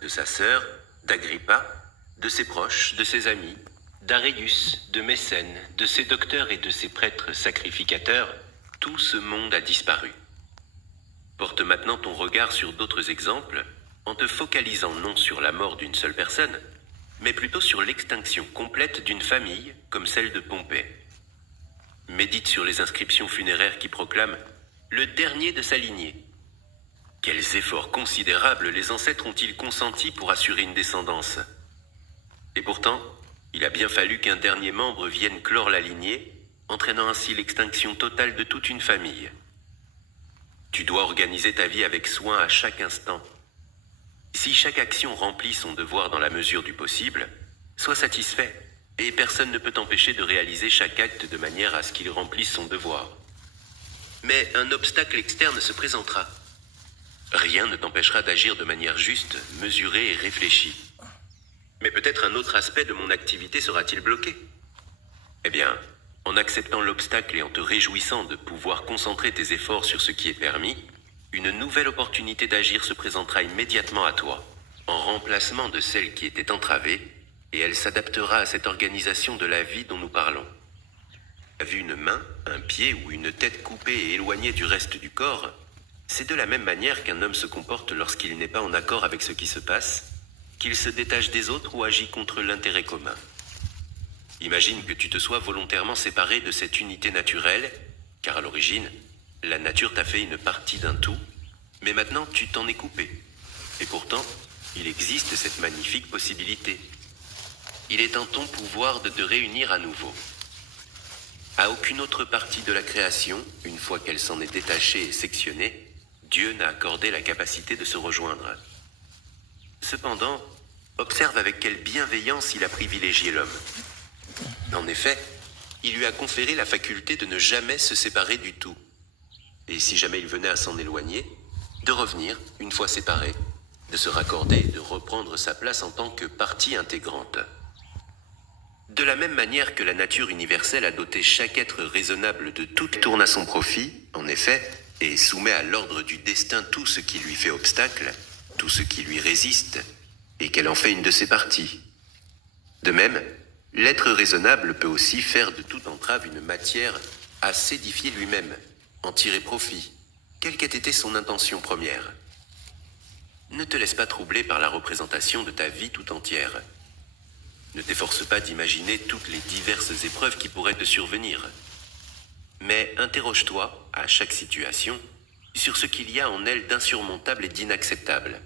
de sa sœur, d'Agrippa, de ses proches, de ses amis, d'Aréus, de Mécène, de ses docteurs et de ses prêtres sacrificateurs, tout ce monde a disparu. Porte maintenant ton regard sur d'autres exemples, en te focalisant non sur la mort d'une seule personne, mais plutôt sur l'extinction complète d'une famille comme celle de Pompée. Médite sur les inscriptions funéraires qui proclament « le dernier de sa lignée ». Quels efforts considérables les ancêtres ont-ils consentis pour assurer une descendance? Et pourtant, il a bien fallu qu'un dernier membre vienne clore la lignée, entraînant ainsi l'extinction totale de toute une famille. Tu dois organiser ta vie avec soin à chaque instant. Si chaque action remplit son devoir dans la mesure du possible, sois satisfait, et personne ne peut t'empêcher de réaliser chaque acte de manière à ce qu'il remplisse son devoir. Mais un obstacle externe se présentera. Rien ne t'empêchera d'agir de manière juste, mesurée et réfléchie. Mais peut-être un autre aspect de mon activité sera-t-il bloqué? Eh bien, en acceptant l'obstacle et en te réjouissant de pouvoir concentrer tes efforts sur ce qui est permis, une nouvelle opportunité d'agir se présentera immédiatement à toi, en remplacement de celle qui était entravée, et elle s'adaptera à cette organisation de la vie dont nous parlons. Tu as vu une main, un pied ou une tête coupée et éloignée du reste du corps? C'est de la même manière qu'un homme se comporte lorsqu'il n'est pas en accord avec ce qui se passe, qu'il se détache des autres ou agit contre l'intérêt commun. Imagine que tu te sois volontairement séparé de cette unité naturelle, car à l'origine, la nature t'a fait une partie d'un tout, mais maintenant tu t'en es coupé. Et pourtant, il existe cette magnifique possibilité. Il est en ton pouvoir de te réunir à nouveau. À aucune autre partie de la création, une fois qu'elle s'en est détachée et sectionnée, Dieu n'a accordé la capacité de se rejoindre. Cependant, observe avec quelle bienveillance il a privilégié l'homme. En effet, il lui a conféré la faculté de ne jamais se séparer du tout. Et si jamais il venait à s'en éloigner, de revenir, une fois séparé, de se raccorder et de reprendre sa place en tant que partie intégrante. De la même manière que la nature universelle a doté chaque être raisonnable de tout qui tourne à son profit, en effet, et soumet à l'ordre du destin tout ce qui lui fait obstacle, tout ce qui lui résiste, et qu'elle en fait une de ses parties. De même, l'être raisonnable peut aussi faire de toute entrave une matière à s'édifier lui-même, en tirer profit, quelle qu'ait été son intention première. Ne te laisse pas troubler par la représentation de ta vie tout entière. Ne t'efforce pas d'imaginer toutes les diverses épreuves qui pourraient te survenir. Mais interroge-toi, à chaque situation, sur ce qu'il y a en elle d'insurmontable et d'inacceptable.